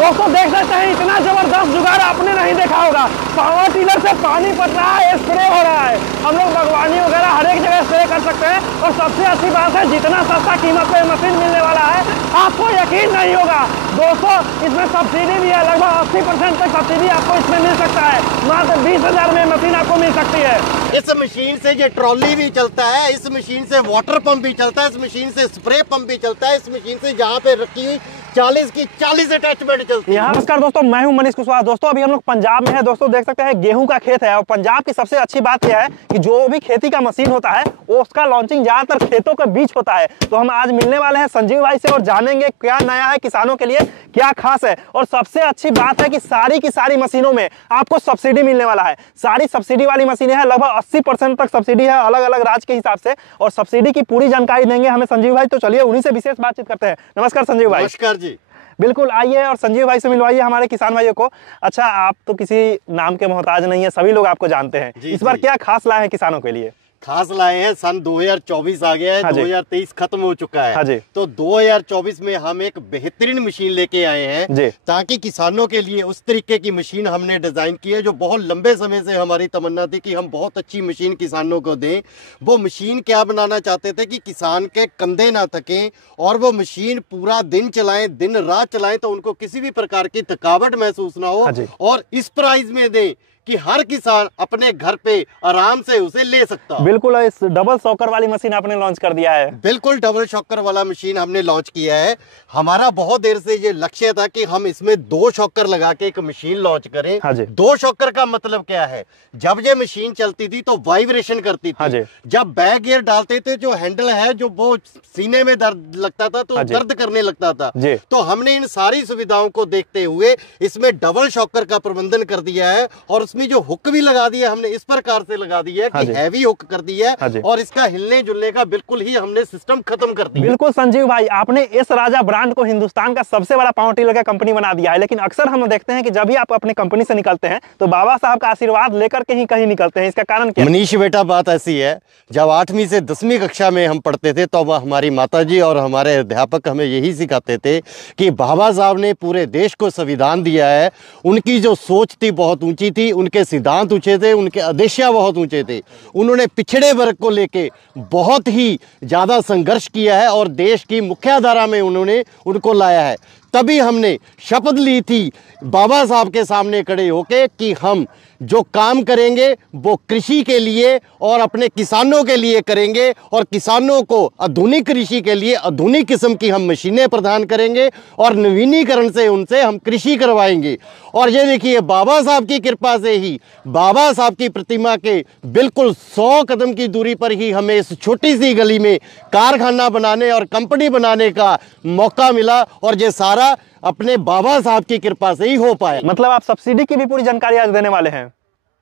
दोस्तों देख सकते हैं इतना जबरदस्त जुगाड़ आपने नहीं देखा होगा। पावर टिलर से पानी पड़ रहा है, स्प्रे हो रहा है। हम लोग बागवानी वगैरह हर एक जगह स्प्रे कर सकते हैं। और सबसे अच्छी बात है, जितना सस्ता कीमत पे मशीन मिलने वाला है आपको यकीन नहीं होगा। दोस्तों इसमें सब्सिडी भी है, लगभग 80% तक सब्सिडी आपको इसमें मिल सकता है। मात्र 20,000 में मशीन आपको मिल सकती है। इस मशीन से ये ट्रॉली भी चलता है, इस मशीन से वाटर पंप भी चलता है, इस मशीन से स्प्रे पंप भी चलता है, इस मशीन से जहाँ पे रखी हुई 40 की 40 अटैचमेंट चलती है। नमस्कार दोस्तों, मैं हूं मनीष कुशवाहा। दोस्तों अभी हम लोग पंजाब में है। दोस्तों देख सकते हैं गेहूं का खेत है। और पंजाब की सबसे अच्छी बात यह है कि जो भी खेती का मशीन होता है वो उसका लॉन्चिंग ज्यादातर खेतों के बीच होता है। तो हम आज मिलने वाले हैं संजीव भाई से और जानेंगे क्या नया है किसानों के लिए, क्या खास है। और सबसे अच्छी बात है कि सारी की सारी मशीनों में आपको सब्सिडी मिलने वाला है। सारी सब्सिडी वाली मशीनें हैं, लगभग 80% तक सब्सिडी है अलग अलग राज्य के हिसाब से। और सब्सिडी की पूरी जानकारी देंगे हमें संजीव भाई। तो चलिए उन्हीं से विशेष बातचीत करते हैं। नमस्कार संजीव भाई। नमस्कार जी। बिल्कुल, आइए और संजीव भाई से मिलवाइए हमारे किसान भाइयों को। अच्छा, आप तो किसी नाम के मोहताज नहीं है, सभी लोग आपको जानते हैं। इस बार क्या खास लाए हैं किसानों के लिए? खास लाए हैं, सन 2024 आ गया है। हाँ 2023 खत्म हो चुका है। हाँ जी। तो 2024 में हम एक बेहतरीन मशीन लेके आए हैं ताकि किसानों के लिए उस तरीके की मशीन हमने डिजाइन की है जो बहुत लंबे समय से हमारी तमन्ना थी कि हम बहुत अच्छी मशीन किसानों को दें। वो मशीन क्या बनाना चाहते थे कि किसान के कंधे ना थकें और वो मशीन पूरा दिन चलाएं, दिन रात चलाएं, तो उनको किसी भी प्रकार की थकावट महसूस ना हो। हाँ और इस प्राइस में दें कि हर किसान अपने घर पे आराम से उसे ले सकता हो। बिल्कुल, इस डबल शॉकर वाली मशीन आपने लॉन्च कर दिया है। बिल्कुल, डबल शॉकर वाला मशीन हमने लॉन्च किया है। हमारा बहुत देर से ये लक्ष्य था कि हम इसमें 2 शॉकर लगा के एक मशीन लॉन्च करें। हाँ जी। 2 शॉकर का मतलब क्या है? जब ये मशीन चलती थी तो वाइब्रेशन करती थी। हाँ जी। जब बैक गियर डालते थे, जो हैंडल है जो वो सीने में दर्द लगता था तो दर्द करने लगता था। तो हमने इन सारी सुविधाओं को देखते हुए इसमें डबल शॉकर का प्रबंधन कर दिया है। और उसमें जो हुक भी लगा दिया हमने इस प्रकार से लगा दिया है कि हैवी हुक कर दिया है। और इसका हिलने जुलने का बिल्कुल ही हमने सिस्टम खत्म कर दिया। बिल्कुल संजीव भाई, आपने इस राजा ब्रांड को हिंदुस्तान का सबसे बड़ा पावर टिलर का कंपनी बना दिया है। लेकिन अक्सर हम देखते हैं कि जब भी आप अपने कंपनी से निकलते हैं तो बाबा साहब का आशीर्वाद लेकर के ही कहीं निकलते हैं। इसका कारण क्या? मनीष बेटा, बात ऐसी है, जब 8वीं से 10वीं कक्षा में हम पढ़ते थे तो हमारी माताजी और हमारे अध्यापक हमें यही सिखाते थे कि बाबा साहब ने पूरे देश को संविधान दिया है। उनकी जो सोच थी बहुत ऊंची थी, उनके सिद्धांत ऊंचे थे, उनके आदेशिया बहुत ऊंचे थे। उन्होंने पिछड़े वर्ग को लेके बहुत ही ज्यादा संघर्ष किया है और देश की मुख्यधारा में उन्होंने उनको लाया है। तभी हमने शपथ ली थी बाबा साहब के सामने खड़े होके कि हम जो काम करेंगे वो कृषि के लिए और अपने किसानों के लिए करेंगे। और किसानों को आधुनिक कृषि के लिए आधुनिक किस्म की हम मशीनें प्रदान करेंगे और नवीनीकरण से उनसे हम कृषि करवाएंगे। और ये देखिए, बाबा साहब की कृपा से ही, बाबा साहब की प्रतिमा के बिल्कुल 100 कदम की दूरी पर ही हमें इस छोटी सी गली में कारखाना बनाने और कंपनी बनाने का मौका मिला। और ये सारा अपने बाबा साहब की कृपा से ही हो पाया। मतलब आप सब्सिडी की भी पूरी जानकारी आज देने वाले हैं?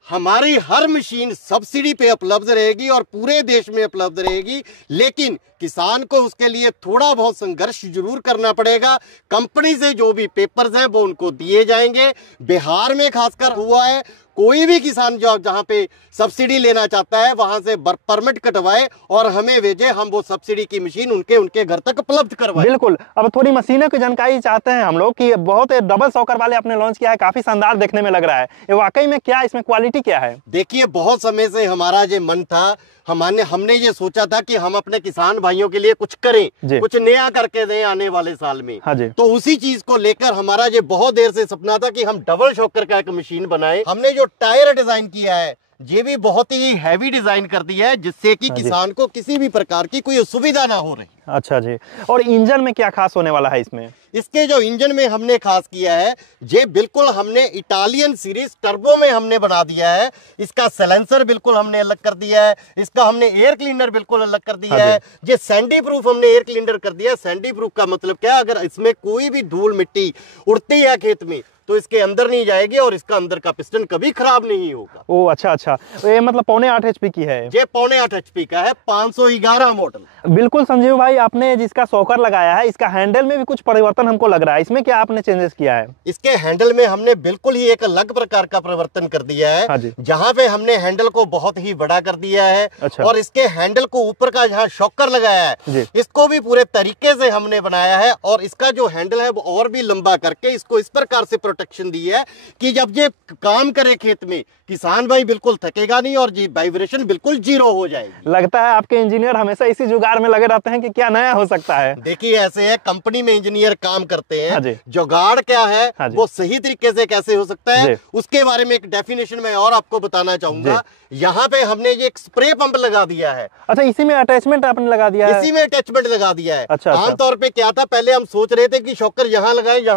हमारी हर मशीन सब्सिडी पे उपलब्ध रहेगी और पूरे देश में उपलब्ध रहेगी। लेकिन किसान को उसके लिए थोड़ा बहुत संघर्ष जरूर करना पड़ेगा। कंपनी से जो भी पेपर्स हैं वो उनको दिए जाएंगे। बिहार में खासकर हुआ है, कोई भी किसान जो जहां पे सब्सिडी लेना चाहता है वहां से परमिट कटवाए और हमें भेजे, हम वो सब्सिडी की मशीन उनके घर तक उपलब्ध करवाएं। बिल्कुल, अब थोड़ी मशीनों की जानकारी चाहते हैं हम लोग कि बहुत डबल शॉकर वाले आपने लॉन्च किया है, काफी शानदार देखने में लग रहा है। ये वाकई में क्या इसमें क्वालिटी क्या है? देखिए, बहुत समय से हमारा ये मन था, हमने ये सोचा था कि हम अपने किसान भाइयों के लिए कुछ करें, कुछ नया करके दें आने वाले साल में। हाँ जी। तो उसी चीज को लेकर हमारा ये बहुत देर से सपना था कि हम डबल शॉकर का एक मशीन बनाएं। हमने जो टायर डिजाइन किया है ये भी बहुत ही हैवी डिजाइन कर दिया है जिससे कि किसान को किसी भी प्रकार की कोई असुविधा ना हो रही। अच्छा जी। और इंजन में क्या खास होने वाला है इसमें? इसके जो इंजन में हमने खास किया है, ये बिल्कुल हमने इटालियन सीरीज टर्बो में हमने बना दिया है। इसका साइलेंसर बिल्कुल हमने अलग कर दिया है, इसका हमने एयर क्लीनर बिल्कुल अलग कर दिया है। ये सैंडी प्रूफ हमने एयर क्लीनर कर दिया है। सैंडी प्रूफ का मतलब क्या है? अगर इसमें कोई भी धूल मिट्टी उड़ती है खेत में तो इसके अंदर नहीं जाएगी और इसका अंदर का पिस्टन कभी खराब नहीं होगा। ओ अच्छा अच्छा, ये मतलब 5.8 HP की है। ये 5.8 HP का है, 511 मॉडल। बिल्कुल संजीव भाई, आपने जिसका शॉकर लगाया है इसका हैंडल में भी कुछ परिवर्तन हमको लग रहा है, इसमें क्या आपने चेंजेस किया है? इसके हैंडल में हमने बिल्कुल ही एक अलग प्रकार का परिवर्तन कर दिया है। हाँ जी। जहाँ पे हमने हैंडल को बहुत ही बड़ा कर दिया है। अच्छा। और इसके हैंडल को ऊपर का जहाँ शॉकर लगाया है इसको भी पूरे तरीके से हमने बनाया है और इसका जो हैंडल है वो और भी लंबा करके इसको इस प्रकार से प्रोटेक्शन दी है कि जब ये काम करे खेत में किसान भाई बिल्कुल थकेगा नहीं और वाइब्रेशन बिल्कुल जीरो हो जाएगी। लगता है आपके इंजीनियर हमेशा इसी जुगाड़ में लगे रहते हैं कि क्या नया हो सकता है। देखिए ऐसे है, कंपनी में इंजीनियर काम करते हैं। हाँ जी। जुगाड़ क्या है वो सही तरीके से कैसे हो सकता है उसके बारे में एक डेफिनेशन में और आपको बताना चाहूंगा। यहाँ पे हमने ये एक स्प्रे पंप लगा दिया है। अच्छा, इसी में अटैचमेंट आपने लगा दिया है? इसी में अटैचमेंट लगा दिया है। अच्छा, आमतौर पे क्या था, पहले हम सोच रहे थे कि शॉकर यहाँ लगाएं या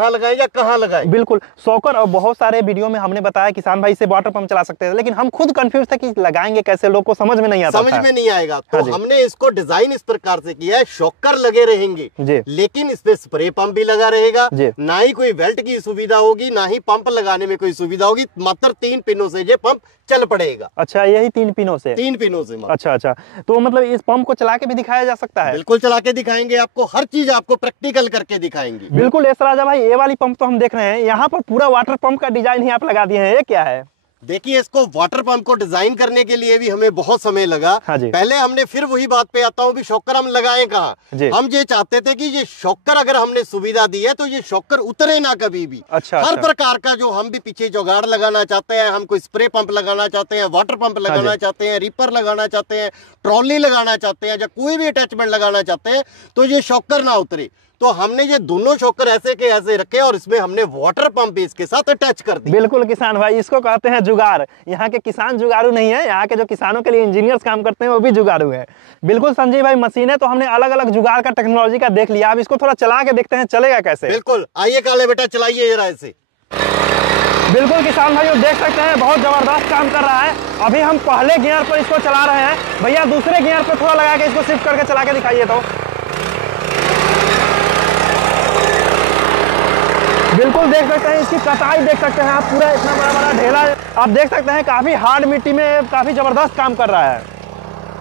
कहाँ लगाएं। बिल्कुल, शॉकर और बहुत सारे वीडियो में हमने बताया किसान भाई से वाटर पंप चला सकते हैं, लेकिन हम खुद कंफ्यूज थे कि लगाएंगे कैसे, लोग को समझ में नहीं आता, समझ में नहीं आएगा। तो हमने इसको डिजाइन इस प्रकार से किया है, शॉकर लगे रहेंगे लेकिन इसमें स्प्रे पंप भी लगा रहेगा। ना ही कोई बेल्ट की सुविधा होगी, ना ही पंप लगाने में कोई सुविधा होगी, मात्र 3 पिनों से ये पंप चल पड़ेगा। अच्छा, यही 3 पिनों से? 3 पिनों से। अच्छा अच्छा, तो मतलब इस पंप को चला के भी दिखाया जा सकता है? बिल्कुल चला के दिखाएंगे आपको, हर चीज आपको प्रैक्टिकल करके दिखाएंगे। बिल्कुल यश राजा भाई, ये वाली पंप तो हम देख रहे हैं, यहाँ पर पूरा वाटर पंप का डिजाइन ही आप लगा दिए हैं, ये क्या है? देखिए, इसको वाटर पंप को डिजाइन करने के लिए भी हमें बहुत समय लगा। पहले हमने, फिर वही बात पे आता हूँ, भी शॉकर हम लगाएं कहाँ। हम ये चाहते थे कि ये शॉकर अगर हमने सुविधा दी है तो ये शॉकर उतरे ना कभी भी। हर प्रकार का जो हम भी पीछे जुगाड़ लगाना चाहते हैं, हम कोई स्प्रे पंप लगाना चाहते हैं, वाटर पंप लगाना चाहते हैं, रीपर लगाना चाहते हैं, ट्रॉली लगाना चाहते हैं, या कोई भी अटैचमेंट लगाना चाहते हैं तो ये शॉकर ना उतरे, तो हमने ये दोनों शॉकर ऐसे के ऐसे रखे और इसमें हमने वाटर पंप भी इसके साथ अटैच कर दिया। बिल्कुल किसान भाई, इसको कहते हैं जुगाड़। यहाँ के किसान जुगाड़ू नहीं है, यहाँ के जो किसानों के लिए इंजीनियर्स काम करते हैं वो भी जुगाड़ू है। बिल्कुल संजीव भाई, मशीनें तो हमने अलग अलग जुगाड़ का टेक्नोलॉजी का देख लिया, अब इसको थोड़ा चला के देखते हैं चलेगा कैसे। बिल्कुल, आइए काले बेटा चलाइए जरा ऐसे। बिल्कुल किसान भाई, देख सकते हैं बहुत जबरदस्त काम कर रहा है। अभी हम पहले गियर पर इसको चला रहे हैं, भैया दूसरे गियर पर थोड़ा लगा के इसको शिफ्ट करके चला के दिखाइए। तो बिल्कुल देख सकते हैं, इसकी कटाई देख सकते हैं आप, पूरा इतना बड़ा बड़ा ढेला आप देख सकते हैं, काफी हार्ड मिट्टी में काफी जबरदस्त काम कर रहा है।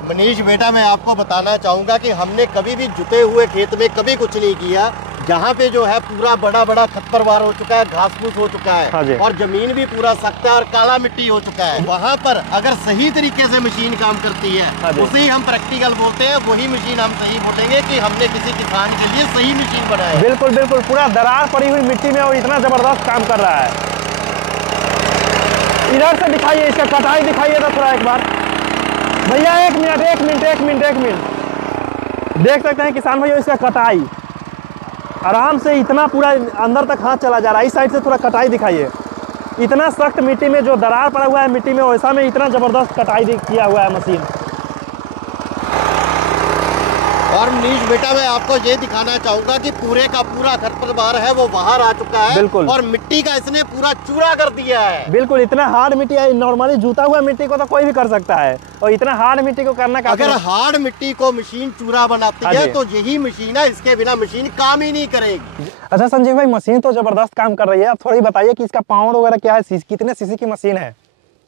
मनीष बेटा, मैं आपको बताना चाहूंगा कि हमने कभी भी जुते हुए खेत में कभी कुछ नहीं किया। जहाँ पे जो है पूरा बड़ा बड़ा खतपतवार हो चुका है, घास फूस हो चुका है और जमीन भी पूरा सख्त है और काला मिट्टी हो चुका है, वहाँ पर अगर सही तरीके से मशीन काम करती है उसे ही हम प्रैक्टिकल बोलते हैं, वही मशीन हम सही बोलेंगे कि हमने किसी किसान के लिए सही मशीन बनाई। बिल्कुल बिल्कुल, पूरा दरार पड़ी हुई मिट्टी में और इतना जबरदस्त काम कर रहा है। इधर से दिखाइए, इसका कटाई दिखाइए तो थोड़ा एक बार भैया। एक मिनट देख सकते हैं किसान भैया, इसका कटाई आराम से इतना पूरा अंदर तक हाथ चला जा रहा है। इस साइड से थोड़ा कटाई दिखाइए, इतना सख्त मिट्टी में जो दरार पड़ा हुआ है मिट्टी में, वैसा में इतना जबरदस्त कटाई किया हुआ है मशीन। और मनीष बेटा, मैं आपको ये दिखाना चाहूंगा कि पूरे का पूरा खरपतवार है वो बाहर आ चुका है। बिल्कुल। और मिट्टी का इसने पूरा चूरा कर दिया है। बिल्कुल, इतना हार्ड मिट्टी है, नॉर्मली जूता हुआ मिट्टी को तो कोई भी कर सकता है, और इतना हार्ड मिट्टी को करना काफी। अगर हार्ड मिट्टी को मशीन चूरा बनाती है तो यही मशीन है, इसके बिना मशीन काम ही नहीं करेगी। अच्छा संजीव भाई, मशीन तो जबरदस्त काम कर रही है, अब थोड़ी बताइए कि इसका पावर वगैरह क्या है, कितने सीसी की मशीन है?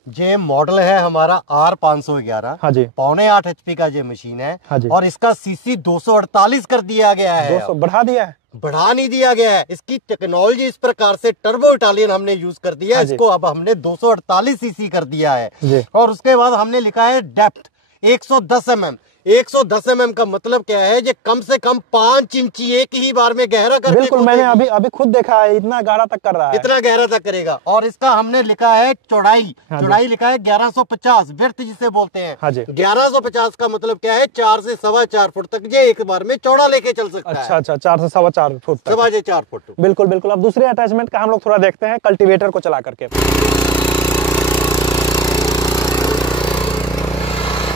ये मॉडल है हमारा R511। हाँ जी। 5.8 HP का ये मशीन है। हाँ जी। और इसका सीसी 248 कर दिया गया है। 200 बढ़ा दिया है? बढ़ा नहीं दिया गया है, इसकी टेक्नोलॉजी इस प्रकार से टर्बो इटालियन हमने यूज कर दिया है। इसको अब हमने 248 सीसी कर दिया है। और उसके बाद हमने लिखा है डेप्थ 110 mm। 110 mm का मतलब क्या है, ये कम से कम 5 इंची एक ही बार में गहरा करके। बिल्कुल, मैंने अभी खुद देखा है, इतना गहरा तक कर रहा है। इतना गहरा तक करेगा। और इसका हमने लिखा है चौड़ाई। चौड़ाई लिखा है 1150, विड्थ जिसे बोलते हैं। 1150 का मतलब क्या है, 4 से 4.25 फुट तक ये एक बार में चौड़ा लेके चल सकता है। अच्छा, 4 से 4.25 फुट तक। 4.25 फुट। बिल्कुल बिल्कुल। अब दूसरे अटैचमेंट का हम लोग थोड़ा देखते हैं, कल्टीवेटर को चला करके।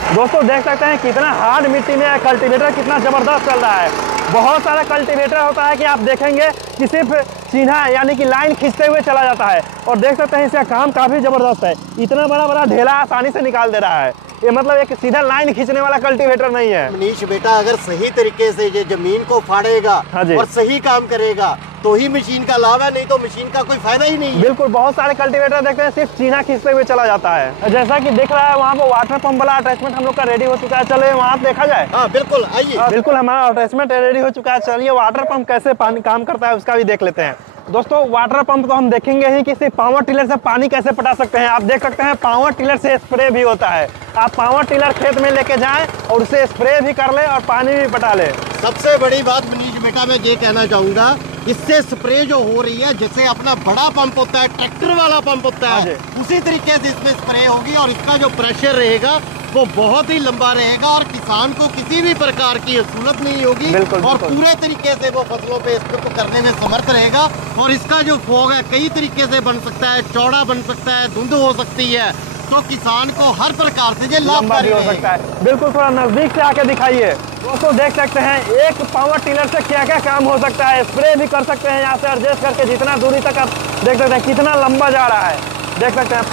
दोस्तों देख सकते हैं कितना हार्ड मिट्टी में कल्टीवेटर कितना जबरदस्त चल रहा है। बहुत सारा कल्टीवेटर होता है कि आप देखेंगे कि सिर्फ सीधा यानी कि लाइन खींचते हुए चला जाता है, और देख सकते हैं इसका काम काफी जबरदस्त है। इतना बड़ा बड़ा ढेला आसानी से निकाल दे रहा है, ये मतलब एक सीधा लाइन खींचने वाला कल्टीवेटर नहीं है। मनीष बेटा, अगर सही तरीके से ये जमीन को फाड़ेगा और सही काम करेगा तो ही मशीन का लाभ है, नहीं तो मशीन का कोई फायदा ही नहीं है। बिल्कुल, बहुत सारे कल्टीवेटर देखते हैं सिर्फ चीना खींचते हुए चला जाता है। जैसा कि दिख रहा है वहाँ पे वाटर पंप वाला अटैचमेंट हम लोग का रेडी हो चुका है। चलिए वहाँ देखा जाए। हाँ बिल्कुल, आइए। बिल्कुल, हमारा अटैचमेंट रेडी हो चुका है। चलिए वाटर पंप कैसे पानी काम करता है उसका भी देख लेते हैं। दोस्तों वाटर पंप तो हम देखेंगे ही कि सिर्फ पावर टिलर से पानी कैसे पटा सकते हैं। आप देख सकते हैं पावर टिलर से स्प्रे भी होता है। आप पावर टिलर खेत में लेके जाएं और उसे स्प्रे भी कर ले और पानी भी पटा ले। सबसे बड़ी बात मनीष बेटा मैं ये कहना चाहूंगा, इससे स्प्रे जो हो रही है, जैसे अपना बड़ा पंप होता है, ट्रैक्टर वाला पंप होता है, उसी तरीके से इसमें स्प्रे होगी और इसका जो प्रेशर रहेगा वो बहुत ही लंबा रहेगा और किसान को किसी भी प्रकार की असुलत नहीं होगी और पूरे तरीके से वो फसलों पे इसको करने में समर्थ रहेगा। और इसका जो फॉग है कई तरीके से बन सकता है, चौड़ा बन सकता है, धुंध हो सकती है, तो किसान को हर प्रकार से ये लाभकारी हो सकता है। बिल्कुल, थोड़ा नजदीक से आके दिखाइए। दोस्तों देख सकते हैं एक पावर टिलर से क्या क्या काम हो सकता है। स्प्रे भी कर सकते हैं यहाँ से एडजस्ट करके, जितना दूरी तक आप देख सकते हैं कितना लंबा जा रहा है। देख सकते हैं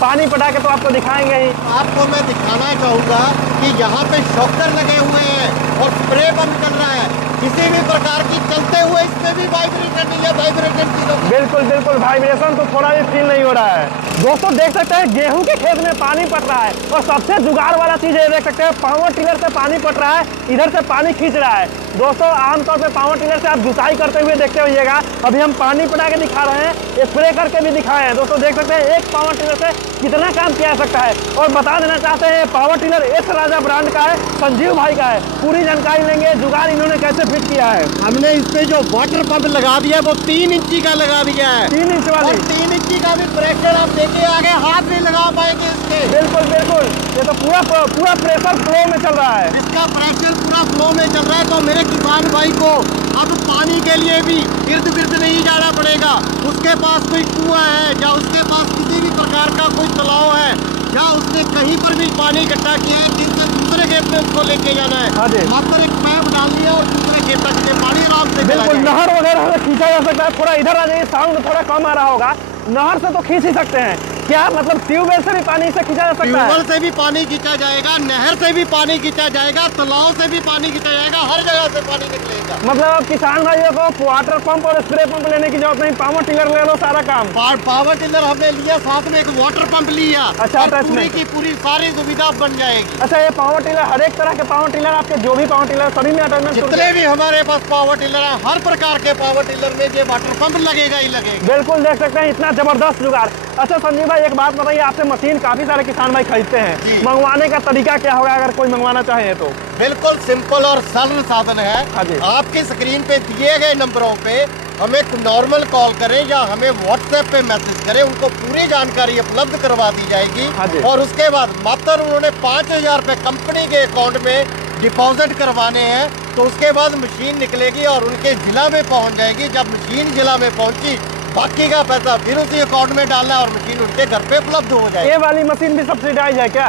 पानी पटा के तो आपको दिखाएंगे ही। आपको मैं दिखाना चाहूंगा कि यहाँ पे शॉकर लगे हुए हैं और स्प्रे बंद कर रहा है। किसी भी प्रकार की चलते हुए इसमें भी वाइब्रेशन नहीं है, वाइब्रेशन की बिल्कुल बिल्कुल वाइब्रेशन तो थोड़ा भी फील नहीं हो रहा है। दोस्तों देख सकते हैं गेहूं के खेत में पानी पट रहा है और सबसे जुगाड़ वाला चीज है, देख सकते हैं पावर टिलर से पानी पट रहा है, इधर से पानी खींच रहा है। दोस्तों आमतौर पे पावर टिलर से आप जुताई करते हुए देखते होइएगा, अभी हम पानी पटा के दिखा रहे हैं, स्प्रे करके भी दिखाए हैं। दोस्तों देख सकते हैं एक पावर टिलर से कितना काम किया जा सकता है। और बता देना चाहते हैं पावर टिलर एस राजा ब्रांड का है, संजीव भाई का है। पूरी जानकारी लेंगे जुगाड़ इन्होंने कैसे फिट किया है। हमने इस पे जो वाटर पंप लगा दिया है वो 3 इंची का लगा दिया है, 3 इंच वाली। 3 इंची का भी प्रेशर आप देखिए, आगे हाथ नहीं लगा पाएंगे इसके। बिल्कुल बिल्कुल, ये तो पूरा प्रेशर फ्लो में चल रहा है। इसका प्रेशर पूरा फ्लो में चल रहा है। तो मेरे किसान भाई को अब पानी के लिए भी इर्द गिर्द नहीं जाना पड़ेगा। उसके पास कोई कुआं है या उसके पास किसी भी प्रकार का कोई तालाब है या उसने कहीं पर भी पानी इकट्ठा किया है, जिससे दूसरे खेत में उसको लेके जाना है, मात्र एक पाइप डाल दिया और दूसरे खेत तक से पानी आराम से बिल्कुल नहर वगैरह से खींचा जा सकता है। थोड़ा इधर आ जाइए, साउंड थोड़ा कम आ रहा होगा। नहर से तो खींच ही सकते हैं क्या? मतलब ट्यूबवेल से भी पानी से खींचा जा सकता है? ट्यूबवेल से भी पानी खींचा जाएगा, नहर से भी पानी खींचा जाएगा, तालाब से भी पानी खींचा जाएगा, हर जगह से पानी निकलेगा। मतलब किसान भाइयों को वाटर पंप और स्प्रे पंप लेने की जरूरत नहीं, पावर टिलर ले लो, सारा काम। पावर टिलर हमने लिया, साथ में एक वाटर पंप लिया। अच्छा, पूरी की पूरी सारी सुविधा बन जाएगी। अच्छा, ये पावर टिलर हर एक तरह के पावर टिलर आपके जो भी पावर टिलर सभी में अटैचमेंट, जितने भी हमारे पास पावर टिलर है, हर प्रकार के पावर टिलर में ये वाटर पंप लगेगा ही लगेगा। बिल्कुल देख सकते हैं इतना जबरदस्त जुगाड़। अच्छा संजीव भाई एक बात बताइए, आपसे मशीन काफी सारे किसान भाई खरीदते हैं, मंगवाने का तरीका क्या होगा अगर कोई मंगवाना चाहे तो? बिल्कुल सिंपल और सरल साधन है। आपकी स्क्रीन पे दिए गए नंबरों पे हमें नॉर्मल कॉल करें या हमें व्हाट्सएप पे मैसेज करें, उनको पूरी जानकारी उपलब्ध करवा दी जाएगी। और उसके बाद मात्र उन्होंने 5,000 रुपये कंपनी के अकाउंट में डिपॉजिट करवाने हैं, तो उसके बाद मशीन निकलेगी और उनके जिला में पहुंच जाएगी। जब मशीन जिला में पहुंची, बाकी का पैसा फिर उसी अकाउंट में डालना और मशीन उनके घर पे उपलब्ध हो जाएगी। ये वाली मशीन भी सब्सिडाइज है क्या?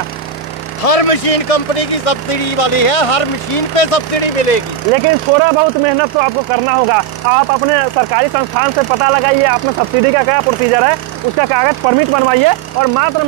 हर मशीन कंपनी की सब्सिडी वाली है, हर मशीन पे सब्सिडी मिलेगी। लेकिन थोड़ा बहुत मेहनत तो आपको करना होगा। आप अपने सरकारी संस्थान से पता लगाइए आप में सब्सिडी का क्या प्रोसीजर है, उसका कागज परमिट बनवाइए और मात्र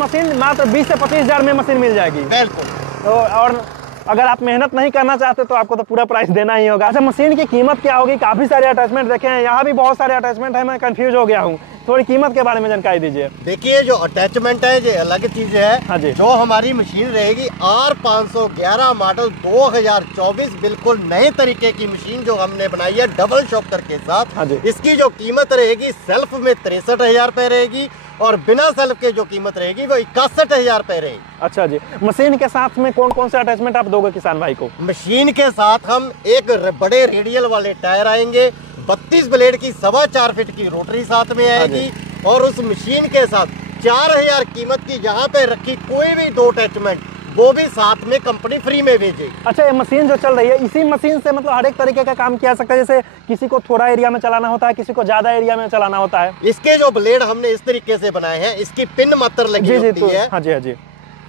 20 से 25 हजार में मशीन मिल जाएगी। बिल्कुल। और अगर आप मेहनत नहीं करना चाहते तो आपको तो पूरा प्राइस देना ही होगा। अच्छा मशीन की कीमत क्या होगी? काफी सारे अटैचमेंट देखे हैं, यहाँ भी बहुत सारे अटैचमेंट है, मैं कंफ्यूज हो गया हूँ। थोड़ी कीमत के बारे में जानकारी दीजिए। देखिए जो अटैचमेंट है ये अलग चीज है। हाँ जी। जो हमारी मशीन रहेगी R511 मॉडल 2024 बिल्कुल नए तरीके की मशीन जो हमने बनाई है डबल शॉकर के साथ। हाँ जी। इसकी जो कीमत रहेगी सेल्फ में 63,000 रुपए रहेगी और बिना सेल्फ के जो कीमत रहेगी वो 61,000 रुपए रहेगी। अच्छा जी, मशीन के साथ में कौन कौन से अटैचमेंट आप दोगे किसान भाई को? मशीन के साथ हम एक बड़े रेडियल वाले टायर आएंगे, 32 ब्लेड की 4.25 फीट की रोटरी साथ में आएगी और उस मशीन के साथ 4,000 कीमत की यहाँ पे रखी कोई भी 2 अटैचमेंट वो भी साथ में कंपनी फ्री में भेजेगी। अच्छा ये मशीन जो चल रही है इसी मशीन से मतलब हर एक तरीके का काम किया जा सकता है, जैसे किसी को थोड़ा एरिया में चलाना होता है, किसी को ज्यादा एरिया में चलाना होता है? इसके जो ब्लेड हमने इस तरीके से बनाए हैं, इसकी पिन मात्र लगी होती है। हाँ जी हाँ जी।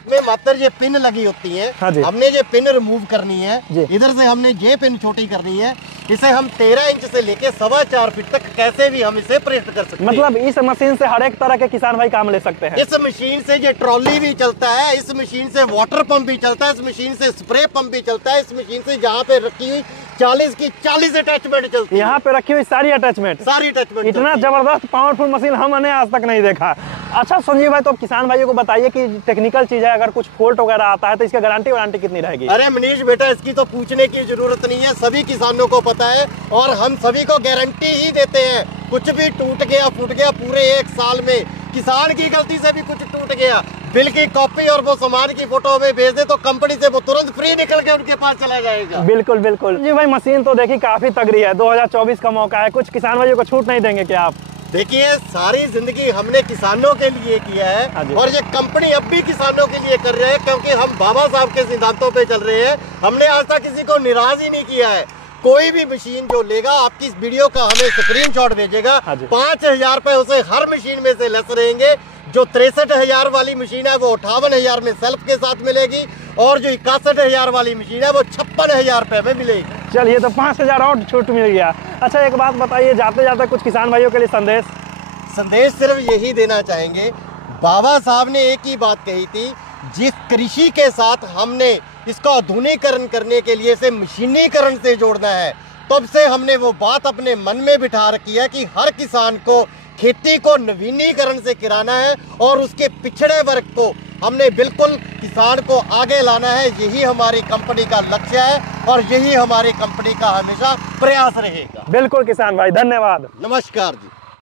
इसमें मात्र ये पिन लगी होती है। हाँ जी। हमने ये पिन रिमूव करनी है, जी। इधर से हमने ये पिन छोटी करनी है। इसे हम 13 इंच से लेके 4.25 फीट तक कैसे भी हम इसे प्रेस कर सकते हैं। मतलब इस मशीन से हर एक तरह के किसान भाई काम ले सकते हैं। इस मशीन से ये ट्रॉली भी चलता है, इस मशीन से वाटर पंप भी चलता है, इस मशीन से स्प्रे पंप भी चलता है, इस मशीन से जहाँ पे रखी हुई 40 की 40 अटैचमेंट चलती है। यहाँ पे रखी हुई सारी अटैचमेंट, सारी अटैचमेंट इतना जबरदस्त पावरफुल मशीन हमने आज तक नहीं देखा। अच्छा संजीव भाई, तो किसान भाइयों को बताइए कि टेक्निकल चीज है, अगर कुछ फॉल्ट वगैरह आता है तो इसकी गारंटी वारंटी कितनी रहेगी? अरे मनीष बेटा, इसकी तो पूछने की जरूरत नहीं है, सभी किसानों को पता है और हम सभी को गारंटी ही देते हैं। कुछ भी टूट गया फूट गया पूरे 1 साल में, किसान की गलती से भी कुछ टूट गया, बिल की कॉपी और वो सामान की फोटो हमें भेज दे तो कंपनी से वो तुरंत फ्री निकल के उनके पास चला जाएगा। बिल्कुल बिल्कुल जी भाई, मशीन तो देखी काफी तगड़ी है, 2024 का मौका है, कुछ किसान भाइयों को छूट नहीं देंगे क्या आप? देखिए, सारी जिंदगी हमने किसानों के लिए किया है और ये कंपनी अब भी किसानों के लिए कर रहे हैं, क्योंकि हम बाबा साहब के सिद्धांतों पे चल रहे हैं। हमने आज तक किसी को निराश ही नहीं किया है। कोई भी मशीन जो लेगा, आपकी इस वीडियो का हमें स्क्रीनशॉट भेजेगा, 5,000 रुपए उसे हर मशीन में से लेस रहेंगे। जो 63,000 वाली मशीन है वो 58,000 में सेल्फ के साथ मिलेगी और जो 61,000 वाली मशीन है वो 56,000 रुपए में मिलेगी। चलिए, तो 5,000 और छूट मिल गया। अच्छा एक बात बताइए, जाते जाते कुछ किसान भाइयों के लिए संदेश सिर्फ यही देना चाहेंगे, बाबा साहब ने एक ही बात कही थी, जिस कृषि के साथ हमने इसका आधुनिकीकरण करने के लिए इसे मशीनीकरण से जोड़ना है, तब से हमने वो बात अपने मन में बिठा रखी है कि हर किसान को खेती को नवीनीकरण से कराना है और उसके पिछड़े वर्ग को हमने बिल्कुल किसान को आगे लाना है। यही हमारी कंपनी का लक्ष्य है और यही हमारी कंपनी का हमेशा प्रयास रहेगा। बिल्कुल किसान भाई, धन्यवाद, नमस्कार जी।